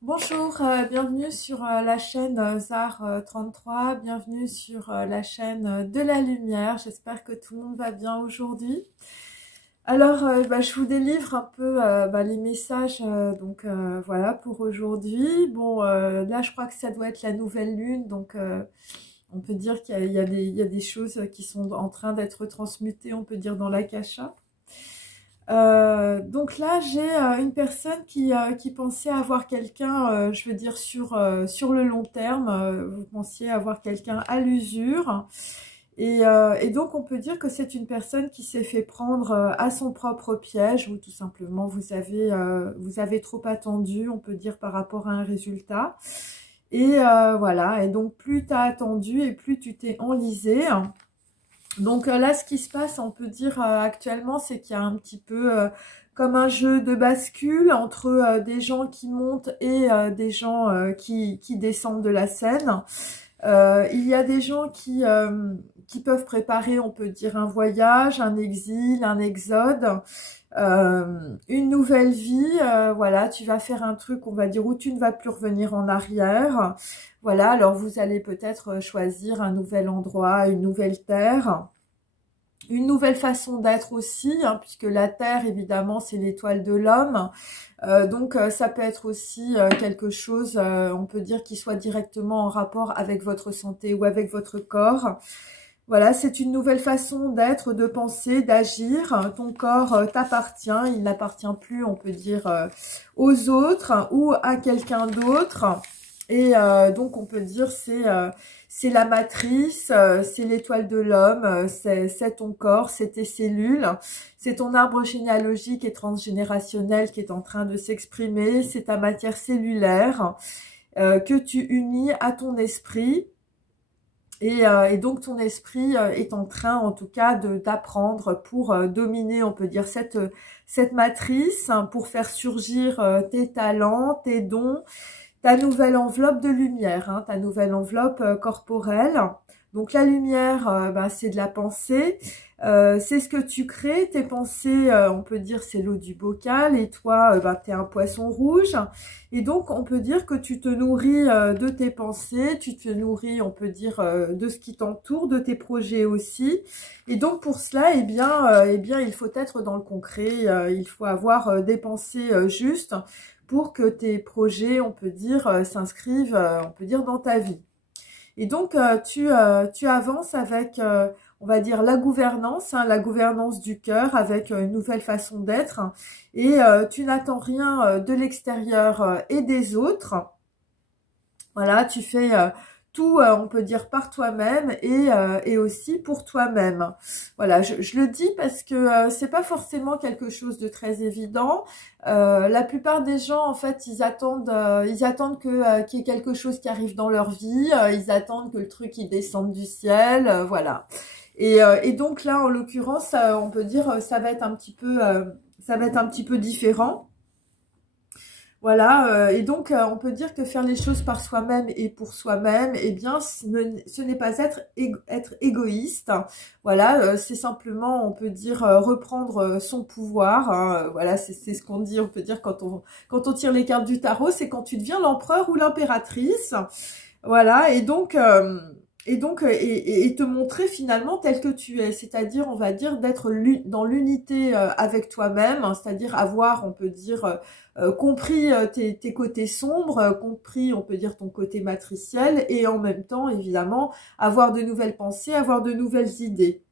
Bonjour, bienvenue sur la chaîne Zar 33, bienvenue sur la chaîne de la lumière. J'espère que tout le monde va bien aujourd'hui. Alors, je vous délivre un peu les messages, voilà pour aujourd'hui. Bon, là je crois que ça doit être la nouvelle lune, donc on peut dire qu'il y a des choses qui sont en train d'être transmutées, on peut dire dans l'akasha. Donc là, j'ai une personne qui pensait avoir quelqu'un, je veux dire sur le long terme, vous pensiez avoir quelqu'un à l'usure. Et donc, on peut dire que c'est une personne qui s'est fait prendre à son propre piège, ou tout simplement, vous avez trop attendu, on peut dire, par rapport à un résultat. Et voilà, et donc plus tu as attendu et plus tu t'es enlisé. Donc là, ce qui se passe, on peut dire actuellement, c'est qu'il y a un petit peu comme un jeu de bascule entre des gens qui montent et des gens qui descendent de la scène. Il y a des gens qui peuvent préparer, on peut dire, un voyage, un exil, un exode, une nouvelle vie. Voilà, tu vas faire un truc, on va dire, où tu ne vas plus revenir en arrière. Voilà, alors vous allez peut-être choisir un nouvel endroit, une nouvelle terre, une nouvelle façon d'être aussi, hein, puisque la terre, évidemment, c'est l'étoile de l'homme. Donc, ça peut être aussi quelque chose, on peut dire, qui soit directement en rapport avec votre santé ou avec votre corps. Voilà, c'est une nouvelle façon d'être, de penser, d'agir. Ton corps t'appartient, il n'appartient plus, on peut dire, aux autres ou à quelqu'un d'autre. Et donc, on peut dire c'est la matrice, c'est l'étoile de l'homme, c'est ton corps, c'est tes cellules, c'est ton arbre généalogique et transgénérationnel qui est en train de s'exprimer, c'est ta matière cellulaire que tu unis à ton esprit. Et donc, ton esprit est en train, en tout cas, d'apprendre pour dominer, on peut dire, cette matrice, hein, pour faire surgir tes talents, tes dons, ta nouvelle enveloppe de lumière, hein, ta nouvelle enveloppe corporelle. Donc la lumière, c'est de la pensée, c'est ce que tu crées, tes pensées, on peut dire c'est l'eau du bocal, et toi, tu es un poisson rouge. Et donc on peut dire que tu te nourris de tes pensées, tu te nourris, on peut dire, de ce qui t'entoure, de tes projets aussi. Et donc pour cela, eh bien, il faut être dans le concret, il faut avoir des pensées justes, pour que tes projets, on peut dire, s'inscrivent, on peut dire, dans ta vie. Et donc, tu avances avec, on va dire, la gouvernance, hein, la gouvernance du cœur, avec une nouvelle façon d'être. Et tu n'attends rien de l'extérieur et des autres. Voilà, tu fais tout, on peut dire, par toi-même et aussi pour toi-même. Voilà, je le dis parce que c'est pas forcément quelque chose de très évident. La plupart des gens, en fait, ils attendent que qu'il y ait quelque chose qui arrive dans leur vie. Ils attendent que le truc il descende du ciel, voilà. Et donc là, en l'occurrence, on peut dire, ça va être un petit peu différent. Voilà, et donc on peut dire que faire les choses par soi-même et pour soi-même, eh bien, ce n'est pas être égoïste. Voilà, c'est simplement, on peut dire, reprendre son pouvoir, hein. Voilà, c'est ce qu'on dit, on peut dire quand on tire les cartes du tarot, c'est quand tu deviens l'empereur ou l'impératrice. Voilà, et te montrer finalement tel que tu es, c'est-à-dire, on va dire, d'être dans l'unité avec toi-même, hein, c'est-à-dire avoir, on peut dire, compris tes côtés sombres, compris, on peut dire, ton côté matriciel, et en même temps, évidemment, avoir de nouvelles pensées, avoir de nouvelles idées.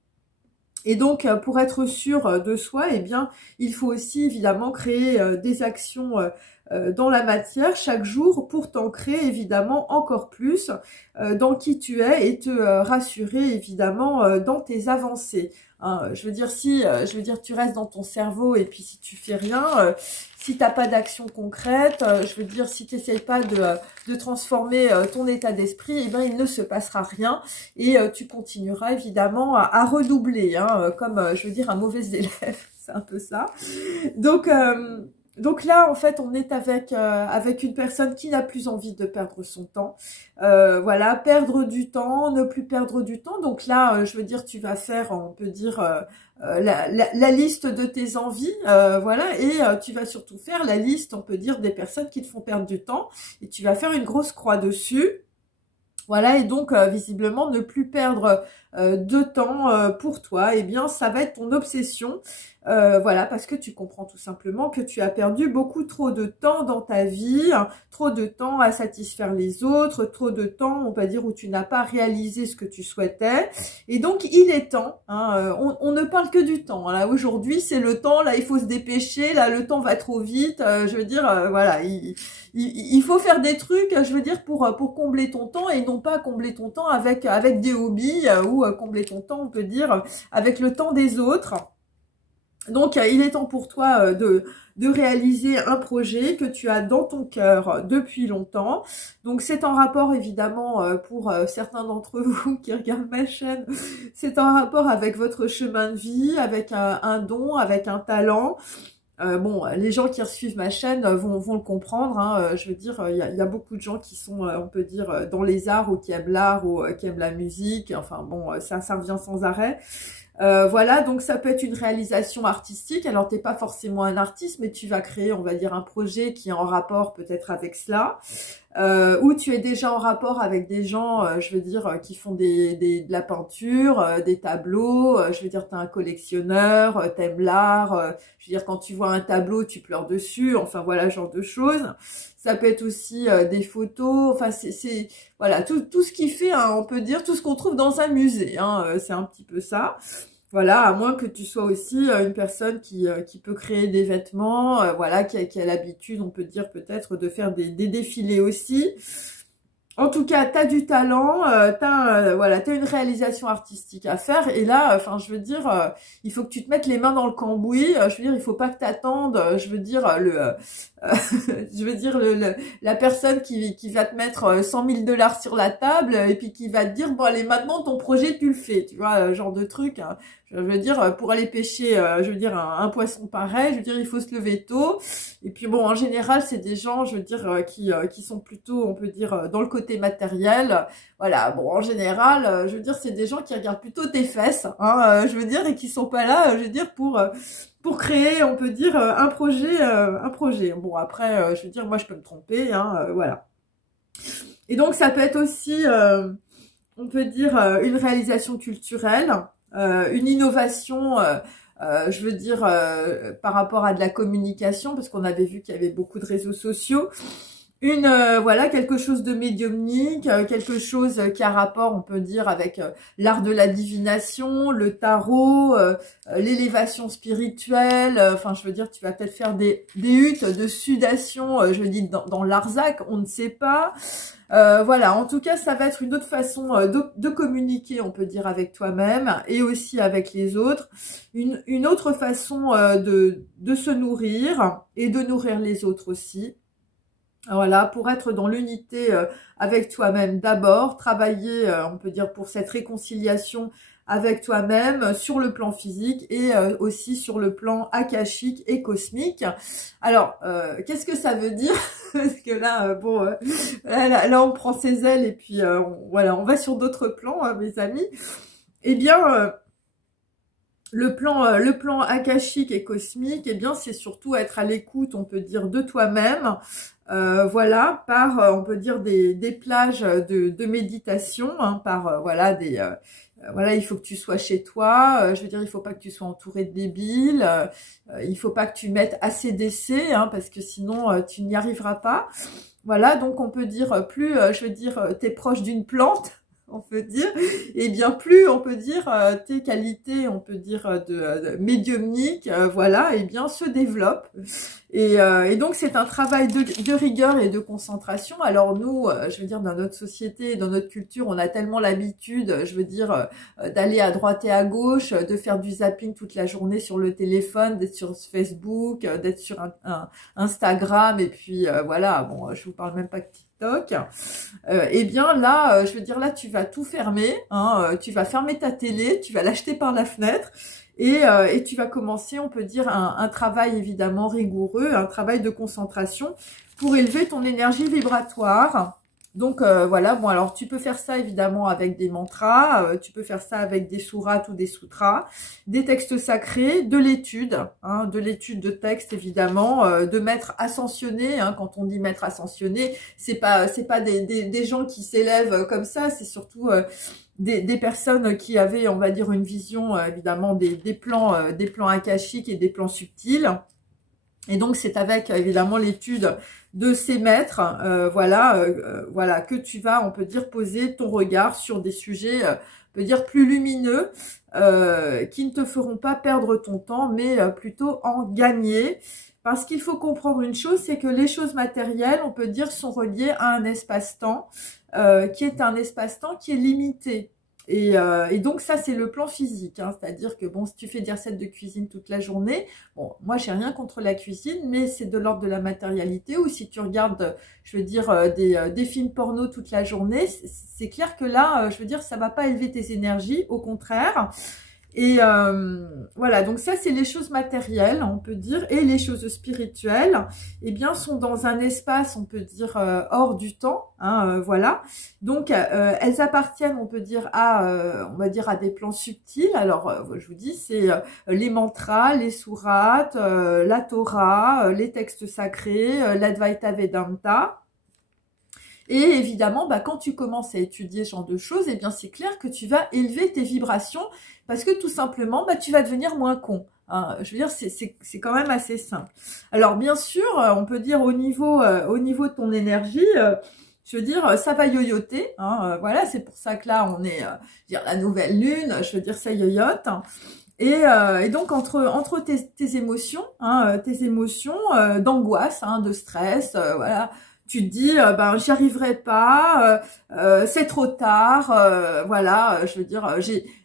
Et donc, pour être sûr de soi, eh bien, il faut aussi évidemment créer des actions dans la matière chaque jour pour t'ancrer évidemment encore plus dans qui tu es et te rassurer évidemment dans tes avancées. Hein, je veux dire, tu restes dans ton cerveau et puis si tu fais rien, si t'as pas d'action concrète, je veux dire, si tu n'essayes pas de transformer ton état d'esprit, eh ben il ne se passera rien et tu continueras évidemment à redoubler, hein, comme je veux dire un mauvais élève, c'est un peu ça. Donc Donc là, en fait, on est avec une personne qui n'a plus envie de perdre son temps. Voilà, perdre du temps, ne plus perdre du temps. Donc là, je veux dire, tu vas faire, on peut dire, la liste de tes envies, voilà, et tu vas surtout faire la liste, on peut dire, des personnes qui te font perdre du temps. Et tu vas faire une grosse croix dessus. Voilà, et donc visiblement ne plus perdre de temps pour toi, eh bien ça va être ton obsession, voilà, parce que tu comprends tout simplement que tu as perdu beaucoup trop de temps dans ta vie, hein, trop de temps à satisfaire les autres, trop de temps, on va dire, où tu n'as pas réalisé ce que tu souhaitais, et donc il est temps, hein, on ne parle que du temps, hein, là aujourd'hui c'est le temps, là il faut se dépêcher, là le temps va trop vite, je veux dire, voilà, il faut faire des trucs, je veux dire, pour combler ton temps et non pas combler ton temps avec des hobbies ou combler ton temps, on peut dire, avec le temps des autres. Donc, il est temps pour toi de réaliser un projet que tu as dans ton cœur depuis longtemps. Donc, c'est en rapport, évidemment, pour certains d'entre vous qui regardent ma chaîne, c'est en rapport avec votre chemin de vie, avec un don, avec un talent. Bon, les gens qui suivent ma chaîne vont le comprendre, hein, je veux dire, il y a beaucoup de gens qui sont, on peut dire, dans les arts ou qui aiment l'art ou qui aiment la musique, enfin bon, ça revient sans arrêt. Voilà, donc ça peut être une réalisation artistique, alors t'es pas forcément un artiste, mais tu vas créer, on va dire, un projet qui est en rapport peut-être avec cela. Ou tu es déjà en rapport avec des gens, je veux dire, qui font de la peinture, des tableaux, je veux dire, tu es un collectionneur, t'aimes l'art, je veux dire, quand tu vois un tableau, tu pleures dessus, enfin voilà, ce genre de choses. Ça peut être aussi des photos, enfin c'est voilà, tout ce qui fait, hein, on peut dire, tout ce qu'on trouve dans un musée, hein, c'est un petit peu ça. Voilà, à moins que tu sois aussi une personne qui peut créer des vêtements, voilà, qui a l'habitude, on peut dire peut-être, de faire des défilés aussi. En tout cas, tu as du talent, voilà, t'as une réalisation artistique à faire. Et là, enfin, je veux dire, il faut que tu te mettes les mains dans le cambouis. Je veux dire, il faut pas que t'attendes. Je veux dire, je veux dire la personne qui va te mettre 100 000 $ sur la table et puis qui va te dire, bon allez, maintenant ton projet tu le fais. Tu vois, genre de truc. Hein. Je veux dire, pour aller pêcher, je veux dire, un poisson pareil, je veux dire, il faut se lever tôt. Et puis bon, en général, c'est des gens, je veux dire, qui sont plutôt, on peut dire, dans le côté matériel. Voilà, bon, en général, je veux dire, c'est des gens qui regardent plutôt tes fesses, hein, je veux dire, et qui sont pas là, je veux dire, pour créer, on peut dire, un projet, un projet. Bon, après, je veux dire, moi, je peux me tromper, hein, voilà. Et donc, ça peut être aussi, on peut dire, une réalisation culturelle. Une innovation, je veux dire, par rapport à de la communication, parce qu'on avait vu qu'il y avait beaucoup de réseaux sociaux. Voilà, quelque chose de médiumnique, quelque chose qui a rapport, on peut dire, avec l'art de la divination, le tarot, l'élévation spirituelle. Enfin, je veux dire, tu vas peut-être faire des huttes de sudation, je dis, dans l'Arzac, on ne sait pas. Voilà, en tout cas, ça va être une autre façon de communiquer, on peut dire, avec toi-même et aussi avec les autres. Une autre façon de se nourrir et de nourrir les autres aussi. Voilà, pour être dans l'unité avec toi-même d'abord, travailler, on peut dire, pour cette réconciliation avec toi-même sur le plan physique et aussi sur le plan akashique et cosmique. Alors, qu'est-ce que ça veut dire? Parce que là, bon, là, on prend ses ailes et puis voilà, on va sur d'autres plans, hein, mes amis. Eh bien, le plan akashique et cosmique, eh bien, c'est surtout être à l'écoute, on peut dire, de toi-même. Voilà, par, on peut dire, des plages de méditation, hein, par, voilà, voilà, il faut que tu sois chez toi, je veux dire, il faut pas que tu sois entouré de débiles, il faut pas que tu mettes assez d'essais, hein, parce que sinon, tu n'y arriveras pas. Voilà, donc on peut dire, plus, je veux dire, t'es proche d'une plante, on peut dire, et bien plus on peut dire tes qualités, on peut dire de médiumnique, voilà, et bien se développent. Et donc c'est un travail de rigueur et de concentration. Alors nous, je veux dire, dans notre société, dans notre culture, on a tellement l'habitude, je veux dire, d'aller à droite et à gauche, de faire du zapping toute la journée sur le téléphone, d'être sur Facebook, d'être sur Instagram, et puis voilà, bon, je vous parle même pas de TikTok. Eh bien là, je veux dire, là tu vas tout fermer, hein, tu vas fermer ta télé, tu vas l'acheter par la fenêtre et tu vas commencer, on peut dire, un travail évidemment rigoureux, un travail de concentration pour élever ton énergie vibratoire. Donc voilà, bon alors tu peux faire ça évidemment avec des mantras, tu peux faire ça avec des sourates ou des sutras, des textes sacrés, de l'étude, hein, de l'étude de textes évidemment, de maîtres ascensionnés, hein, quand on dit maîtres ascensionnés, c'est pas des gens qui s'élèvent comme ça, c'est surtout des personnes qui avaient, on va dire, une vision évidemment des plans akashiques et des plans subtils. Et donc, c'est avec, évidemment, l'étude de ces maîtres, voilà, que tu vas, on peut dire, poser ton regard sur des sujets, on peut dire, plus lumineux, qui ne te feront pas perdre ton temps, mais plutôt en gagner. Parce qu'il faut comprendre une chose, c'est que les choses matérielles, on peut dire, sont reliées à un espace-temps, qui est un espace-temps qui est limité. Et donc ça c'est le plan physique, hein, c'est-à-dire que bon, si tu fais des recettes de cuisine toute la journée, bon, moi j'ai rien contre la cuisine, mais c'est de l'ordre de la matérialité. Ou si tu regardes, je veux dire, des films porno toute la journée, c'est clair que là, je veux dire, ça va pas élever tes énergies, au contraire. Et voilà, donc ça c'est les choses matérielles, on peut dire, et les choses spirituelles, eh bien, sont dans un espace, on peut dire, hors du temps, hein, voilà. Donc elles appartiennent, on peut dire, on va dire, à des plans subtils. Alors, je vous dis, c'est les mantras, les sourates, la Torah, les textes sacrés, l'Advaita Vedanta. Et évidemment, quand tu commences à étudier ce genre de choses, eh bien, c'est clair que tu vas élever tes vibrations parce que tout simplement, tu vas devenir moins con. Hein. Je veux dire, c'est quand même assez simple. Alors, bien sûr, on peut dire au niveau de ton énergie, je veux dire, ça va yoyoter. Hein, voilà, c'est pour ça que là, on est, je veux dire, la nouvelle lune. Je veux dire, ça yoyote. Et donc entre tes émotions, hein, d'angoisse, hein, de stress, voilà. Tu te dis, j'y arriverai pas, c'est trop tard, voilà, je veux dire,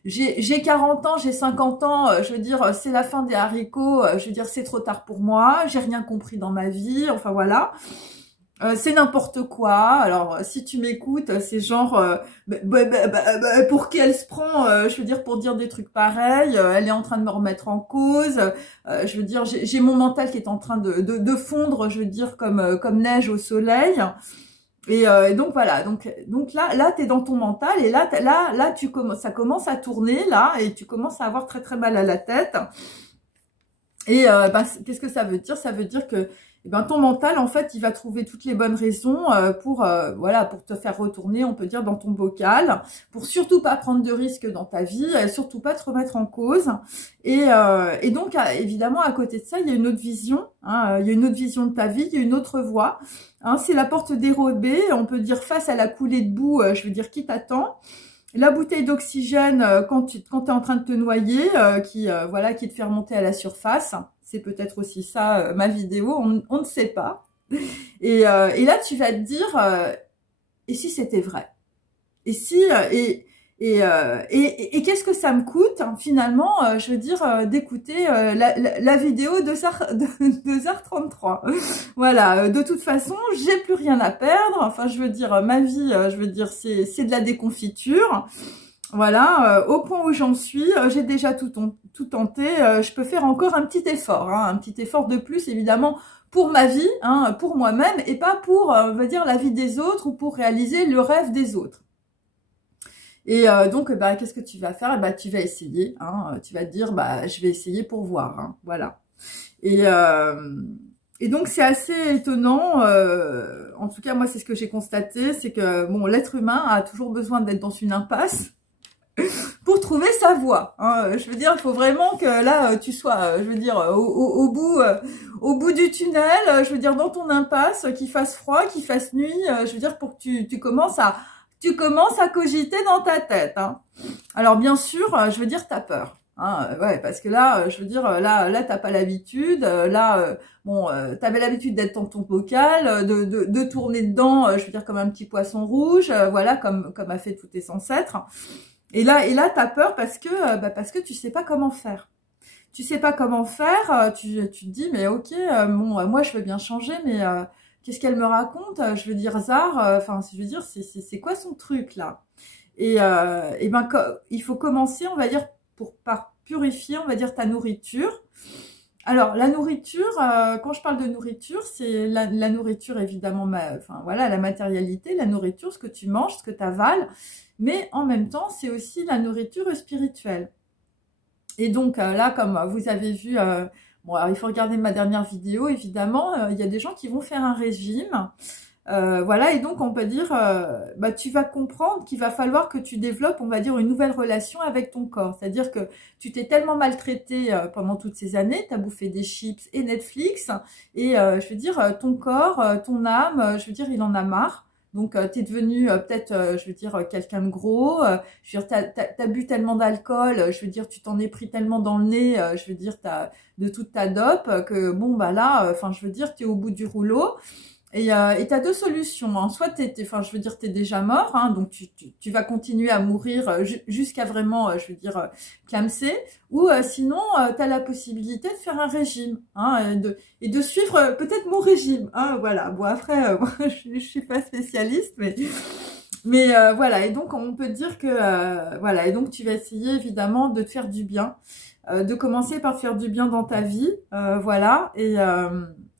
j'ai 40 ans, j'ai 50 ans, je veux dire, c'est la fin des haricots, je veux dire, c'est trop tard pour moi, j'ai rien compris dans ma vie, enfin voilà. C'est n'importe quoi. Alors, si tu m'écoutes, c'est genre, pour qui elle se prend, je veux dire, pour dire des trucs pareils, elle est en train de me remettre en cause, je veux dire, j'ai mon mental qui est en train de fondre, je veux dire, comme neige au soleil. Et donc voilà, donc là t'es dans ton mental et là ça commence à tourner là et tu commences à avoir très très mal à la tête. Et qu'est-ce que ça veut dire? Ça veut dire que ton mental, en fait, il va trouver toutes les bonnes raisons pour te faire retourner, on peut dire, dans ton bocal, pour surtout pas prendre de risques dans ta vie, surtout pas te remettre en cause. Et donc, évidemment, à côté de ça, il y a une autre vision, hein, il y a une autre vision de ta vie, il y a une autre voie. Hein, c'est la porte dérobée, on peut dire face à la coulée de boue, je veux dire, qui t'attend. La bouteille d'oxygène quand tu es en train de te noyer, qui te fait remonter à la surface. C'est peut-être aussi ça, ma vidéo, on ne sait pas. Et là, tu vas te dire, et si c'était vrai? Et si et qu'est-ce que ça me coûte, hein, finalement, je veux dire, d'écouter la vidéo de 2h33. Voilà, de toute façon, j'ai plus rien à perdre. Enfin, je veux dire, ma vie, je veux dire, c'est de la déconfiture. Voilà, au point où j'en suis, j'ai déjà tout tenté. Je peux faire encore un petit effort, hein, un petit effort de plus, évidemment, pour ma vie, hein, pour moi-même, et pas pour, on va dire, la vie des autres ou pour réaliser le rêve des autres. Et donc, qu'est-ce que tu vas faire? Tu vas essayer, hein, tu vas te dire, je vais essayer pour voir, hein, voilà. Et donc, c'est assez étonnant, en tout cas, moi, c'est ce que j'ai constaté, c'est que, bon, l'être humain a toujours besoin d'être dans une impasse pour trouver sa voie. Hein. Je veux dire, il faut vraiment que là, tu sois, je veux dire, au bout du tunnel, je veux dire, dans ton impasse, qu'il fasse froid, qu'il fasse nuit, je veux dire, pour que tu commences à cogiter dans ta tête. Hein. Alors, bien sûr, je veux dire, t'as peur. Hein, ouais, parce que là, je veux dire, là, t'as pas l'habitude. T'avais l'habitude d'être dans ton bocal, de tourner dedans, je veux dire, comme un petit poisson rouge, voilà, comme a fait tous tes ancêtres. Et là, t'as peur parce que tu sais pas comment faire. Tu sais pas comment faire. Tu te dis, mais ok, moi, je veux bien changer, mais qu'est-ce qu'elle me raconte? Je veux dire, Zar. Enfin, je veux dire, c'est quoi son truc là? Et il faut commencer, on va dire, par purifier, on va dire, ta nourriture. Alors, la nourriture, quand je parle de nourriture, c'est la nourriture, évidemment, enfin, voilà, la matérialité, la nourriture, ce que tu manges, ce que tu avales, mais en même temps, c'est aussi la nourriture spirituelle. Et donc, là, comme vous avez vu, bon, alors, il faut regarder ma dernière vidéo, évidemment, il y a des gens qui vont faire un régime. Voilà, et donc on peut dire, bah, tu vas comprendre qu'il va falloir que tu développes, on va dire, une nouvelle relation avec ton corps. C'est-à-dire que tu t'es tellement maltraité pendant toutes ces années, tu as bouffé des chips et Netflix, et je veux dire, ton corps, ton âme, je veux dire, il en a marre. Donc, tu es devenu peut-être, je veux dire, quelqu'un de gros. Je veux dire, t'as bu tellement d'alcool. Je veux dire, tu t'en es pris tellement dans le nez. Je veux dire, de toute ta dope que bon, bah là, enfin, je veux dire, tu es au bout du rouleau. Et t'as deux solutions, hein. Soit enfin, je veux dire, t'es déjà mort, hein, donc tu vas continuer à mourir jusqu'à vraiment, je veux dire, clamser, ou sinon, t'as la possibilité de faire un régime, hein, et de suivre peut-être mon régime, hein, voilà. Bon, après, moi, je suis pas spécialiste, mais voilà. Et donc, on peut dire que, voilà, et donc tu vas essayer évidemment de te faire du bien, de commencer par faire du bien dans ta vie, voilà,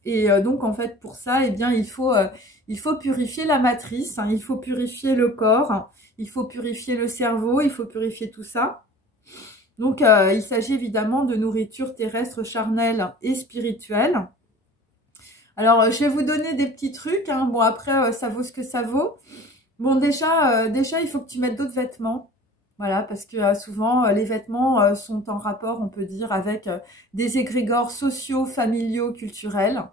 et donc, en fait, pour ça, eh bien, il faut purifier la matrice, hein, il faut purifier le corps, hein, il faut purifier le cerveau, il faut purifier tout ça. Donc, il s'agit évidemment de nourriture terrestre, charnelle et spirituelle. Alors, je vais vous donner des petits trucs, hein. Bon, après, ça vaut ce que ça vaut. Bon, déjà, il faut que tu mettes d'autres vêtements. Voilà, parce que souvent, les vêtements sont en rapport, on peut dire, avec des égrégores sociaux, familiaux, culturels.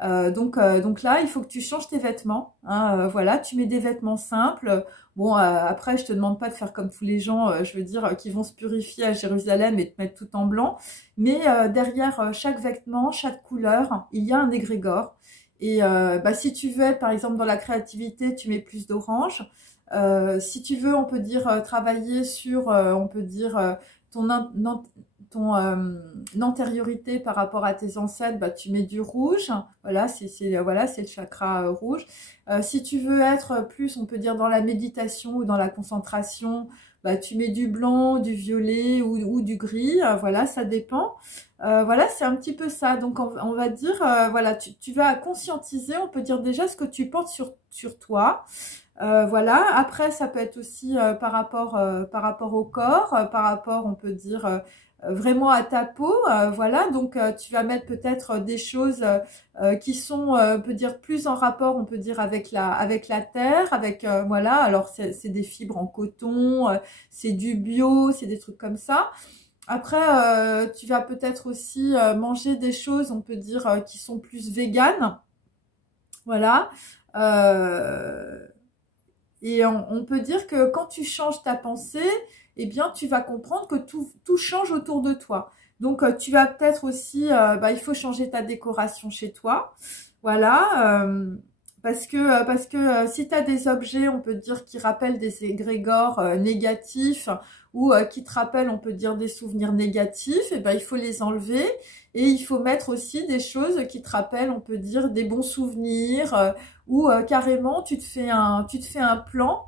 Donc là, il faut que tu changes tes vêtements. Hein, voilà, tu mets des vêtements simples. Bon, après, je te demande pas de faire comme tous les gens, je veux dire, qui vont se purifier à Jérusalem et te mettre tout en blanc. Mais derrière chaque vêtement, chaque couleur, il y a un égrégore. Et bah, si tu veux être, par exemple, dans la créativité, tu mets plus d'orange. Si tu veux, on peut dire travailler sur, on peut dire ton antériorité par rapport à tes ancêtres, bah, tu mets du rouge. Voilà, voilà, c'est le chakra rouge. Si tu veux être plus, on peut dire dans la méditation ou dans la concentration, bah, tu mets du blanc, du violet ou du gris. Voilà, ça dépend. Voilà, c'est un petit peu ça. Donc, on va dire, voilà, tu vas conscientiser, on peut dire déjà ce que tu portes sur toi. Voilà. Après, ça peut être aussi par rapport au corps, par rapport, on peut dire, vraiment à ta peau. Voilà. Donc, tu vas mettre peut-être des choses qui sont, on peut dire, plus en rapport, on peut dire, avec la terre, avec, voilà. Alors, c'est des fibres en coton, c'est du bio, c'est des trucs comme ça. Après, tu vas peut-être aussi manger des choses, on peut dire, qui sont plus véganes. Voilà. Et on peut dire que quand tu changes ta pensée, eh bien, tu vas comprendre que tout change autour de toi. Donc, tu vas peut-être aussi, bah, il faut changer ta décoration chez toi. Voilà. Parce que si tu as des objets, on peut dire, qui rappellent des égrégores négatifs ou qui te rappellent, on peut dire, des souvenirs négatifs, et ben, il faut les enlever. Et il faut mettre aussi des choses qui te rappellent, on peut dire, des bons souvenirs ou carrément, tu te fais un plan.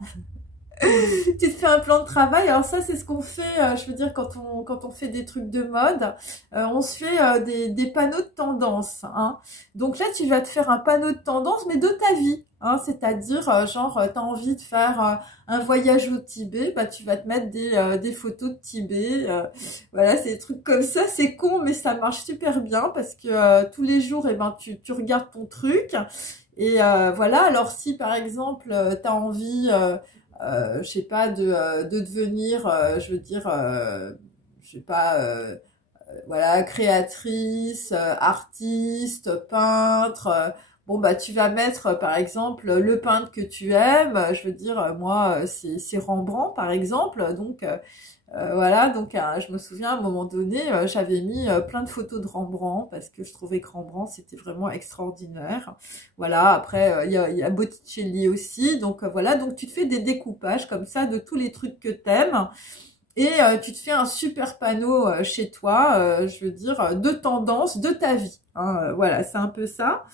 Tu te fais un plan de travail. Alors ça, c'est ce qu'on fait, je veux dire, quand on fait des trucs de mode, on se fait des panneaux de tendance. Hein. Donc là, tu vas te faire un panneau de tendance, mais de ta vie. Hein, c'est-à-dire, genre, tu as envie de faire un voyage au Tibet, bah, tu vas te mettre des photos de Tibet. Voilà, c'est des trucs comme ça. C'est con, mais ça marche super bien parce que tous les jours, eh ben, tu regardes ton truc. Et voilà, alors si par exemple, tu as envie... je sais pas, de devenir, je veux dire, je sais pas, voilà, créatrice, artiste, peintre. Bon, bah, tu vas mettre, par exemple, le peintre que tu aimes. Je veux dire, moi, c'est Rembrandt, par exemple. Donc, voilà, donc je me souviens à un moment donné, j'avais mis plein de photos de Rembrandt parce que je trouvais que Rembrandt c'était vraiment extraordinaire. Voilà, après il y a Botticelli aussi, donc voilà, donc tu te fais des découpages comme ça de tous les trucs que t'aimes et tu te fais un super panneau chez toi, je veux dire, de tendance de ta vie. Hein, voilà, c'est un peu ça.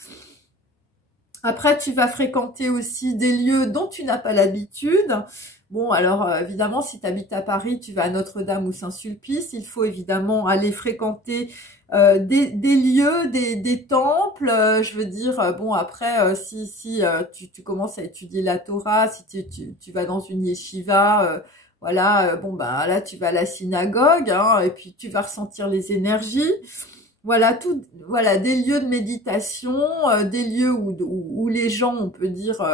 Après, tu vas fréquenter aussi des lieux dont tu n'as pas l'habitude. Bon, alors évidemment, si tu habites à Paris, tu vas à Notre-Dame ou Saint-Sulpice. Il faut évidemment aller fréquenter des lieux, des temples. Je veux dire, bon, après, si tu commences à étudier la Torah, si tu vas dans une yeshiva, voilà, bon, bah là, tu vas à la synagogue, hein, et puis tu vas ressentir les énergies. Voilà, voilà, des lieux de méditation, des lieux où les gens, on peut dire,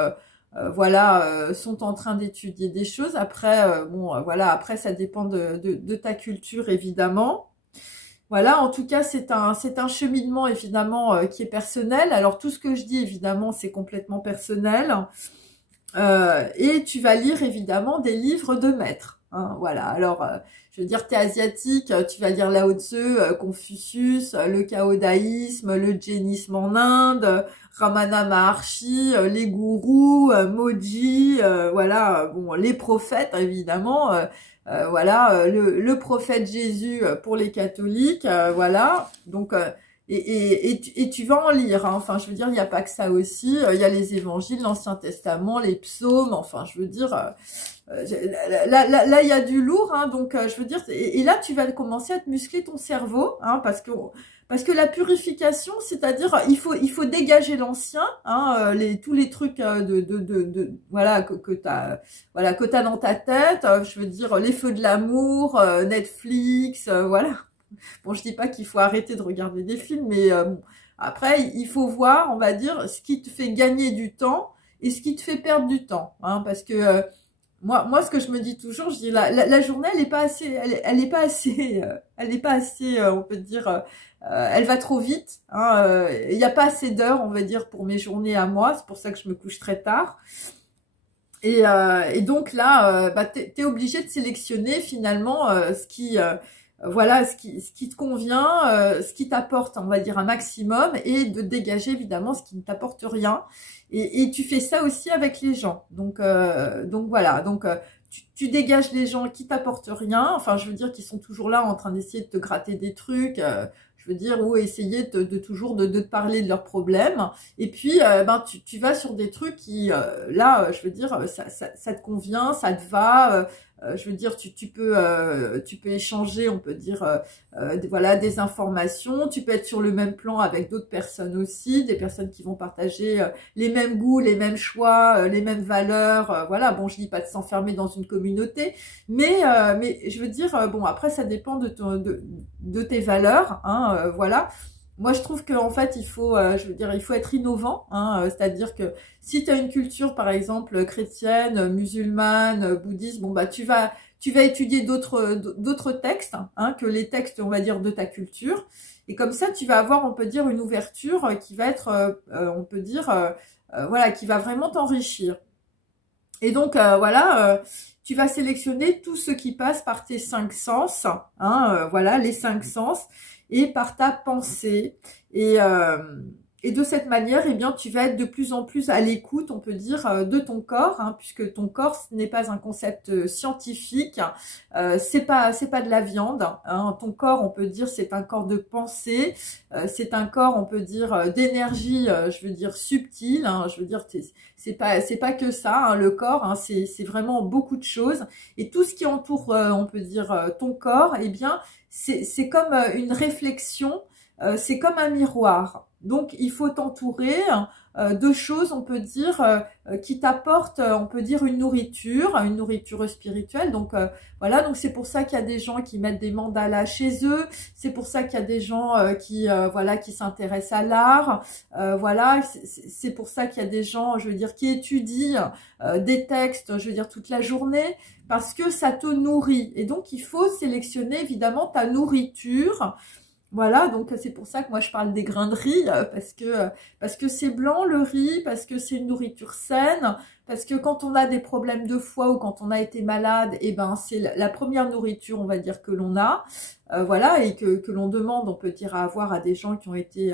voilà, sont en train d'étudier des choses. Après, bon, voilà, après ça dépend de ta culture évidemment. Voilà, en tout cas, c'est un cheminement évidemment qui est personnel. Alors tout ce que je dis évidemment, c'est complètement personnel. Et tu vas lire évidemment des livres de maîtres. Hein, voilà, alors je veux dire, t'es asiatique, tu vas lire Lao Tzu, Confucius, le taoïsme, le jainisme en Inde, Ramana Maharshi, les gourous, Moji, voilà, bon, les prophètes évidemment, voilà, le prophète Jésus pour les catholiques, voilà, donc et tu vas en lire, hein. Enfin, je veux dire, il n'y a pas que ça aussi. Il y a les évangiles, l'Ancien Testament, les psaumes. Enfin, je veux dire, là, il y a du lourd, hein. Donc, je veux dire, et là, tu vas commencer à te muscler ton cerveau, hein, parce que la purification, c'est-à-dire, il faut dégager l'ancien, hein, tous les trucs voilà que t'as dans ta tête. Je veux dire, les feux de l'amour, Netflix, voilà. Bon, je dis pas qu'il faut arrêter de regarder des films, mais bon, après, il faut voir, on va dire, ce qui te fait gagner du temps et ce qui te fait perdre du temps. Hein, parce que moi, ce que je me dis toujours, je dis la journée, elle est pas assez, elle est pas assez, elle est pas assez, on peut dire, elle va trop vite. Hein, il n'y a pas assez d'heures, on va dire, pour mes journées à moi. C'est pour ça que je me couche très tard. Et donc là, bah, t'es obligé de sélectionner finalement ce qui voilà, ce qui te convient, ce qui t'apporte, on va dire, un maximum, et de dégager évidemment ce qui ne t'apporte rien. Et tu fais ça aussi avec les gens. Donc voilà, donc tu dégages les gens qui t'apportent rien, enfin je veux dire qui sont toujours là en train d'essayer de te gratter des trucs, je veux dire, ou essayer toujours de te parler de leurs problèmes. Et puis ben tu vas sur des trucs qui là, je veux dire, ça te convient, ça te va. Je veux dire, tu peux échanger, on peut dire, voilà, des informations. Tu peux être sur le même plan avec d'autres personnes aussi, des personnes qui vont partager les mêmes goûts, les mêmes choix, les mêmes valeurs. Voilà, bon, je dis pas de s'enfermer dans une communauté, mais je veux dire, bon, après, ça dépend de tes valeurs, hein, voilà. Moi, je trouve qu'en fait, il faut, je veux dire, il faut être innovant, hein, c'est-à-dire que si tu as une culture, par exemple, chrétienne, musulmane, bouddhiste, bon, bah, tu vas étudier d'autres textes, hein, que les textes, on va dire, de ta culture. Et comme ça, tu vas avoir, on peut dire, une ouverture qui va être, on peut dire, voilà, qui va vraiment t'enrichir. Et donc, voilà, tu vas sélectionner tout ce qui passe par tes 5 sens, hein, voilà, les 5 sens, et par ta pensée. Et de cette manière, eh bien, tu vas être de plus en plus à l'écoute, on peut dire, de ton corps, hein, puisque ton corps, ce n'est pas un concept scientifique, c'est pas de la viande. Hein. Ton corps, on peut dire, c'est un corps de pensée, c'est un corps, on peut dire, d'énergie, je veux dire subtile. Hein, je veux dire, c'est pas que ça. Hein, le corps, hein, c'est vraiment beaucoup de choses. Et tout ce qui entoure, on peut dire, ton corps, eh bien, c'est comme une réflexion. C'est comme un miroir. Donc, il faut t'entourer de choses, on peut dire, qui t'apportent, on peut dire, une nourriture spirituelle. Donc, voilà, donc c'est pour ça qu'il y a des gens qui mettent des mandalas chez eux. C'est pour ça qu'il y a des gens voilà, qui s'intéressent à l'art. Voilà, c'est pour ça qu'il y a des gens, je veux dire, qui étudient des textes, je veux dire, toute la journée, parce que ça te nourrit. Et donc, il faut sélectionner, évidemment, ta nourriture. Voilà, donc c'est pour ça que moi je parle des grains de riz, parce que c'est blanc le riz, parce que c'est une nourriture saine, parce que quand on a des problèmes de foie ou quand on a été malade, eh ben c'est la première nourriture, on va dire, que l'on a, voilà, et que l'on demande, on peut dire, à avoir à des gens qui ont été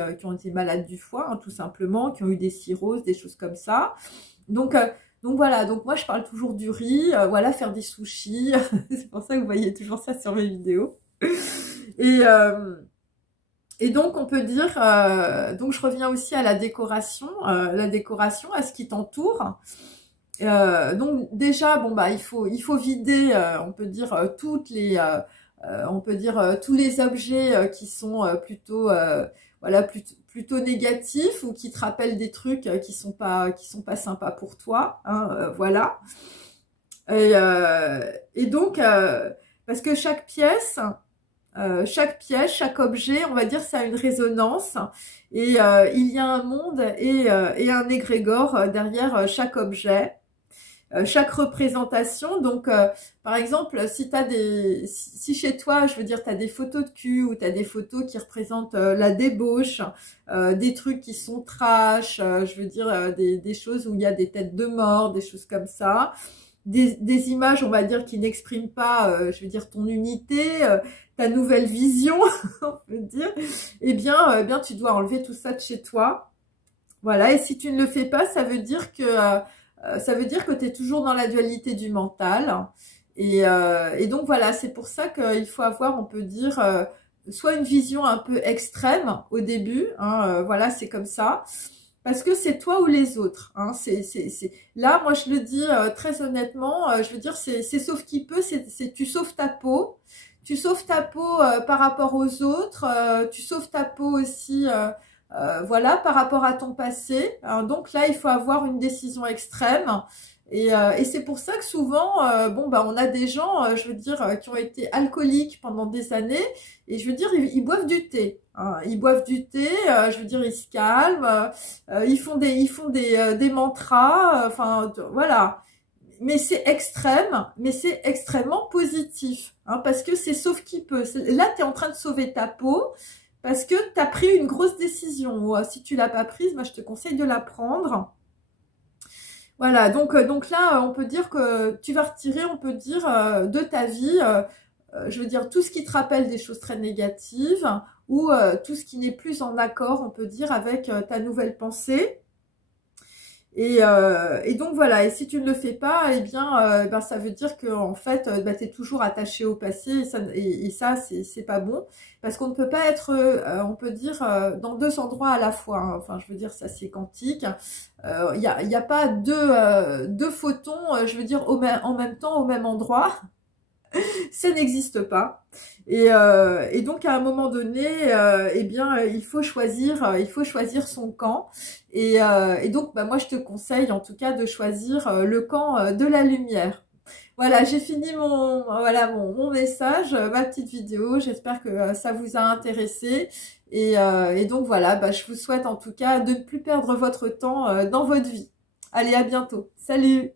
malades du foie, hein, tout simplement, qui ont eu des cirrhoses, des choses comme ça. Donc voilà, donc moi je parle toujours du riz, voilà, faire des sushis, c'est pour ça que vous voyez toujours ça sur mes vidéos. Et donc, on peut dire, donc je reviens aussi à la décoration, à ce qui t'entoure. Donc déjà, bon bah il faut vider, on peut dire on peut dire tous les objets qui sont plutôt voilà plutôt négatifs ou qui te rappellent des trucs qui sont pas sympas pour toi, hein, voilà. Et donc parce que chaque pièce, chaque objet, on va dire, ça a une résonance et il y a un monde et un égrégore derrière chaque objet. Chaque représentation. Donc, par exemple, si chez toi, je veux dire, tu as des photos de cul ou tu as des photos qui représentent la débauche, des trucs qui sont trash, je veux dire, des choses où il y a des têtes de mort, des choses comme ça, des images, on va dire, qui n'expriment pas, je veux dire, ton unité, ta nouvelle vision, on peut dire, eh bien, tu dois enlever tout ça de chez toi. Voilà, et si tu ne le fais pas, ça veut dire que tu es toujours dans la dualité du mental. Et donc voilà, c'est pour ça qu'il faut avoir, on peut dire, soit une vision un peu extrême au début, hein, voilà, c'est comme ça, parce que c'est toi ou les autres. Hein, Là, moi je le dis très honnêtement, je veux dire, c'est sauve qui peut, tu sauves ta peau. Tu sauves ta peau par rapport aux autres, tu sauves ta peau aussi voilà, par rapport à ton passé. Alors, donc là, il faut avoir une décision extrême. Et c'est pour ça que souvent, bon, bah, on a des gens, je veux dire, qui ont été alcooliques pendant des années. Et je veux dire, ils boivent du thé. Hein. Ils boivent du thé, je veux dire, ils se calment. Ils font des mantras. Enfin, voilà. Mais c'est extrême, mais c'est extrêmement positif. Hein, parce que c'est sauve qui peut. Là, tu es en train de sauver ta peau. Parce que tu as pris une grosse décision. Si tu l'as pas prise, moi je te conseille de la prendre. Voilà, donc là, on peut dire que tu vas retirer, on peut dire, de ta vie, je veux dire, tout ce qui te rappelle des choses très négatives ou tout ce qui n'est plus en accord, on peut dire, avec ta nouvelle pensée. Et donc voilà, et si tu ne le fais pas, eh bien, ben, ça veut dire que en fait, ben, tu es toujours attaché au passé et ça c'est pas bon parce qu'on ne peut pas être, on peut dire, dans deux endroits à la fois. Hein. Enfin, je veux dire, ça c'est quantique. Il y a pas deux photons, je veux dire, en même temps au même endroit. Ça n'existe pas. Et donc à un moment donné, eh bien, il faut choisir son camp. Et donc, bah, moi, je te conseille en tout cas de choisir le camp de la lumière. Voilà, j'ai fini mon message, ma petite vidéo. J'espère que ça vous a intéressé. Et donc voilà, bah, je vous souhaite en tout cas de ne plus perdre votre temps dans votre vie. Allez, à bientôt. Salut!